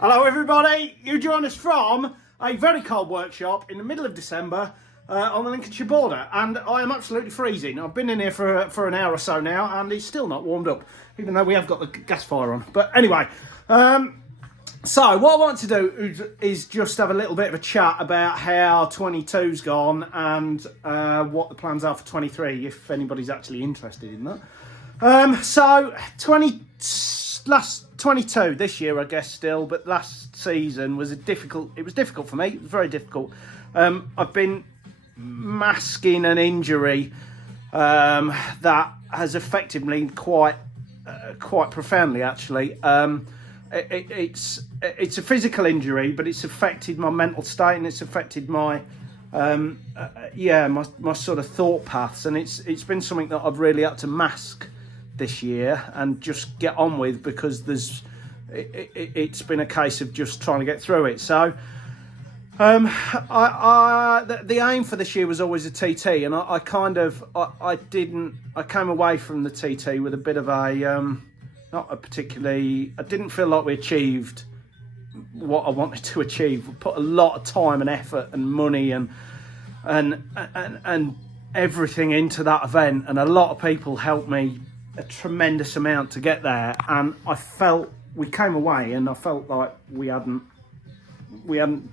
Hello everybody, you join us from a very cold workshop in the middle of December on the Lincolnshire border, and I am absolutely freezing. I've been in here for an hour or so now and it's still not warmed up, even though we have got the gas fire on. But anyway, so what I want to do is just have a little bit of a chat about how 22's gone and what the plans are for 23, if anybody's actually interested in that. So last 22 this year, I guess still, but last season was difficult for me. It was very difficult. I've been masking an injury that has affected me quite profoundly, actually. It's a physical injury, but it's affected my mental state and it's affected my my sort of thought paths, and it's been something that I've really had to mask this year and just get on with, because it's been a case of just trying to get through it. So the aim for this year was always a TT, and I came away from the TT with a bit of a I didn't feel like we achieved what I wanted to achieve. We put a lot of time and effort and money and everything into that event, and a lot of people helped me a tremendous amount to get there, and I felt we came away and I felt like we hadn't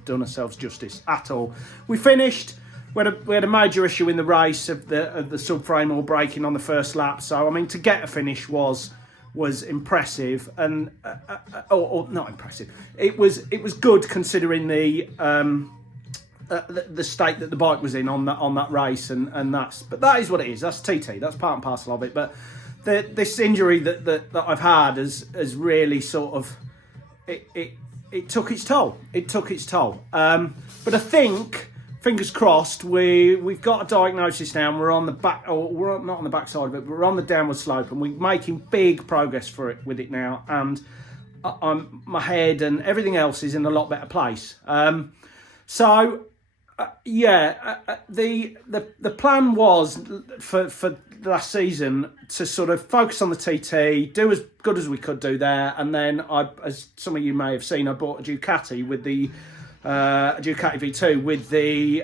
done ourselves justice at all. We finished. We had a major issue in the race of the subframe all breaking on the first lap. So I mean, to get a finish was impressive, and or not impressive. It was good considering the state that the bike was in on that race, and that is what it is. That's TT. That's part and parcel of it. But this injury that I've had has really sort of it took its toll. It took its toll. But I think, fingers crossed, we've got a diagnosis now, and we're on the back, or we're not on the back side of it, but we're on the downward slope, and we're making big progress with it now. And my head and everything else is in a lot better place. The plan was for last season to sort of focus on the TT, do as good as we could do there, and then as some of you may have seen, I bought a Ducati with the Ducati V2 with the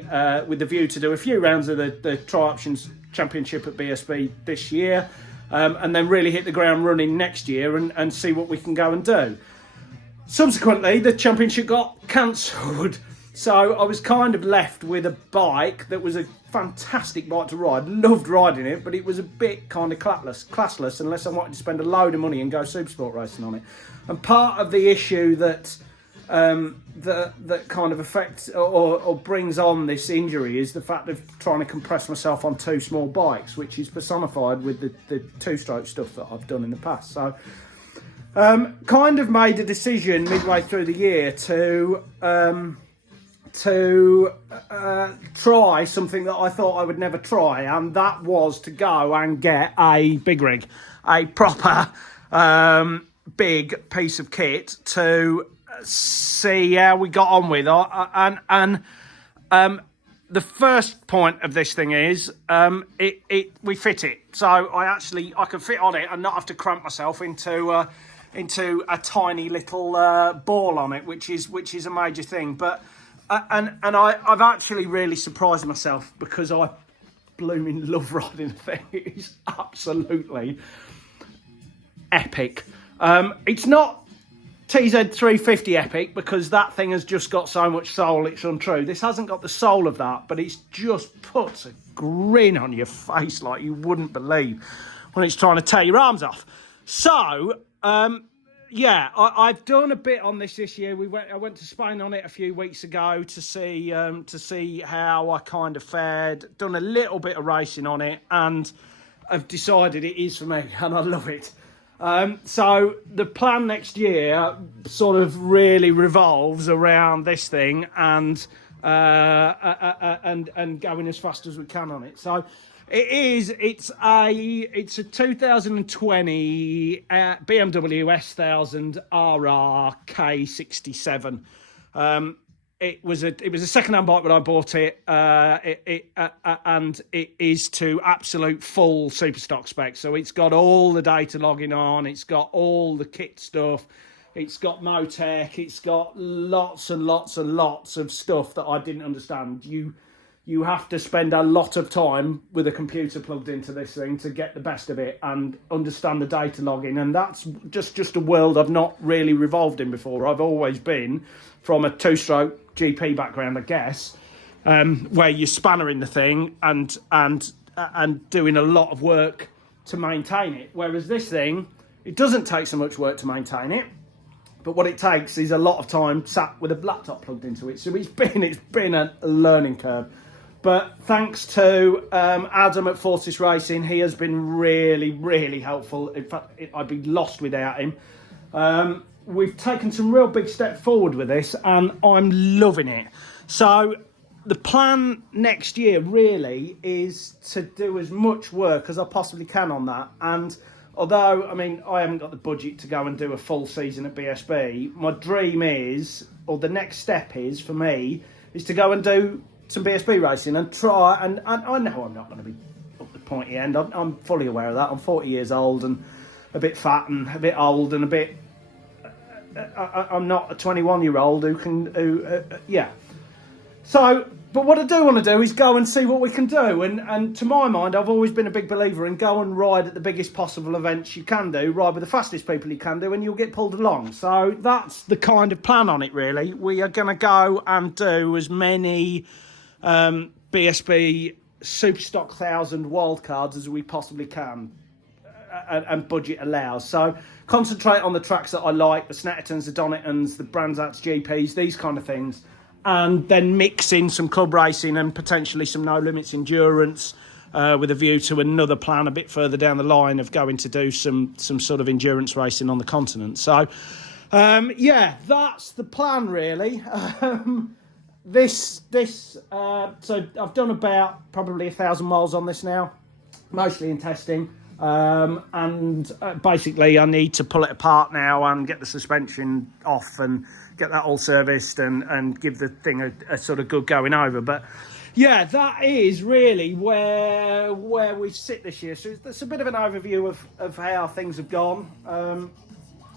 view to do a few rounds of the Tri-Options Championship at BSB this year, and then really hit the ground running next year and see what we can go and do. Subsequently, the championship got cancelled. So I was kind of left with a bike that was a fantastic bike to ride. Loved riding it, but it was a bit kind of classless unless I wanted to spend a load of money and go supersport racing on it. And part of the issue that kind of affects or brings on this injury is the fact of trying to compress myself on two small bikes, which is personified with the two-stroke stuff that I've done in the past. So kind of made a decision midway through the year to try something that I thought I would never try, and that was to go and get a big rig, a proper big piece of kit to see how we got on with. The first point of this thing is we fit it, so I can fit on it and not have to cramp myself into a tiny little ball on it, which is a major thing. But I've actually really surprised myself, because I blooming love riding the thing. It's absolutely epic. It's not TZ350 epic, because that thing has just got so much soul, it's untrue. This hasn't got the soul of that, but it's just puts a grin on your face like you wouldn't believe when it's trying to tear your arms off. So I've done a bit on this year. I went to Spain on it a few weeks ago to see how I kind of fared. Done a little bit of racing on it, and I've decided it is for me, and I love it. So the plan next year sort of really revolves around this thing and going as fast as we can on it. So it's a 2020 BMW S1000RR K67. It was a second-hand bike when I bought it, and it is to absolute full super stock specs. So it's got all the data logging on, it's got all the kit stuff, It's got Motec. It's got lots and lots and lots of stuff that I didn't understand. You have to spend a lot of time with a computer plugged into this thing to get the best of it and understand the data logging. And that's just a world I've not really revolved in before. I've always been from a two-stroke GP background, I guess, where you're spannering the thing and doing a lot of work to maintain it. Whereas this thing, it doesn't take so much work to maintain it, but what it takes is a lot of time sat with a laptop plugged into it. So it's been a learning curve. But thanks to Adam at Fortis Racing, he has been really, really helpful. In fact, I'd be lost without him. We've taken some real big steps forward with this, and I'm loving it. So the plan next year really is to do as much work as I possibly can on that. And although, I mean, I haven't got the budget to go and do a full season at BSB, my dream is, or the next step is for me, is to go and do some BSB racing and try, and I know I'm not going to be up the pointy end. I'm fully aware of that. I'm 40 years old and a bit fat and a bit old and a bit... I'm not a 21-year-old yeah. So, but what I do want to do is go and see what we can do. And to my mind, I've always been a big believer in go and ride at the biggest possible events you can do, ride with the fastest people you can do, and you'll get pulled along. So that's the kind of plan on it, really. We are going to go and do as many BSB Superstock 1000 wildcards as we possibly can, and budget allows. So concentrate on the tracks that I like, the Snettertons, the Doningtons, the Brands Hatch GPs, these kind of things, and then mix in some club racing and potentially some no limits endurance, with a view to another plan a bit further down the line of going to do some sort of endurance racing on the continent. So yeah, that's the plan really. So I've done about probably 1,000 miles on this now, mostly in testing, and basically I need to pull it apart now and get the suspension off and get that all serviced and give the thing a sort of good going over. But yeah, that is really where we sit this year. So that's a bit of an overview of how things have gone,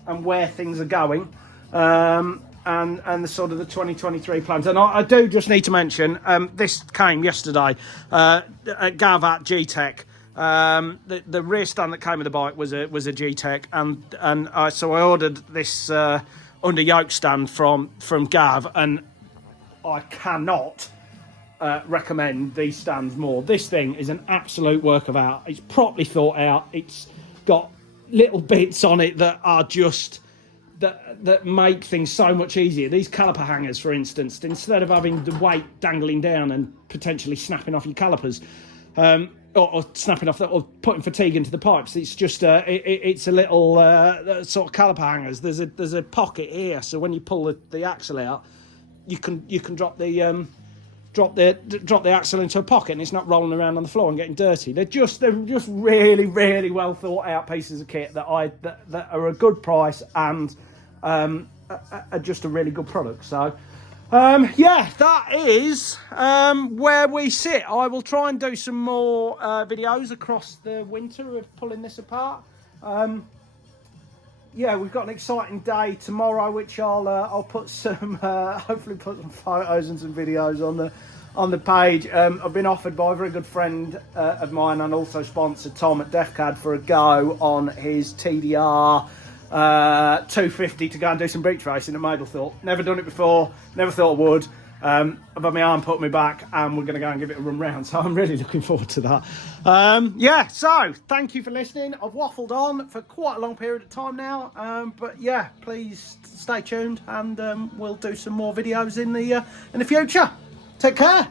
and where things are going. And the sort of the 2023 plans. And I do just need to mention, this came yesterday at Gav at G-Tech. The rear stand that came with the bike was a G-Tech, so I ordered this under yoke stand from Gav, and I cannot recommend these stands more. This thing is an absolute work of art. It's properly thought out. It's got little bits on it that are just... That make things so much easier. These caliper hangers, for instance, instead of having the weight dangling down and potentially snapping off your calipers, or snapping off, or putting fatigue into the pipes, it's just it's a little sort of caliper hangers. There's a pocket here, so when you pull the axle out, you can drop the axle into a pocket, and it's not rolling around on the floor and getting dirty. They're just really, really well thought out pieces of kit that are a good price and are just a really good product. So yeah, that is where we sit. I will try and do some more videos across the winter of pulling this apart. Yeah, we've got an exciting day tomorrow, which I'll put some hopefully put some photos and some videos on the page. I've been offered by a very good friend of mine and also sponsor Tom at DefCAD for a go on his TDR 250 to go and do some beach racing at Mablethorpe. Never done it before, never thought I would. I've had my arm put on my back, and we're going to go and give it a run round, so I'm really looking forward to that. Yeah, so thank you for listening. I've waffled on for quite a long period of time now, but yeah, please stay tuned, and we'll do some more videos in the future. Take care.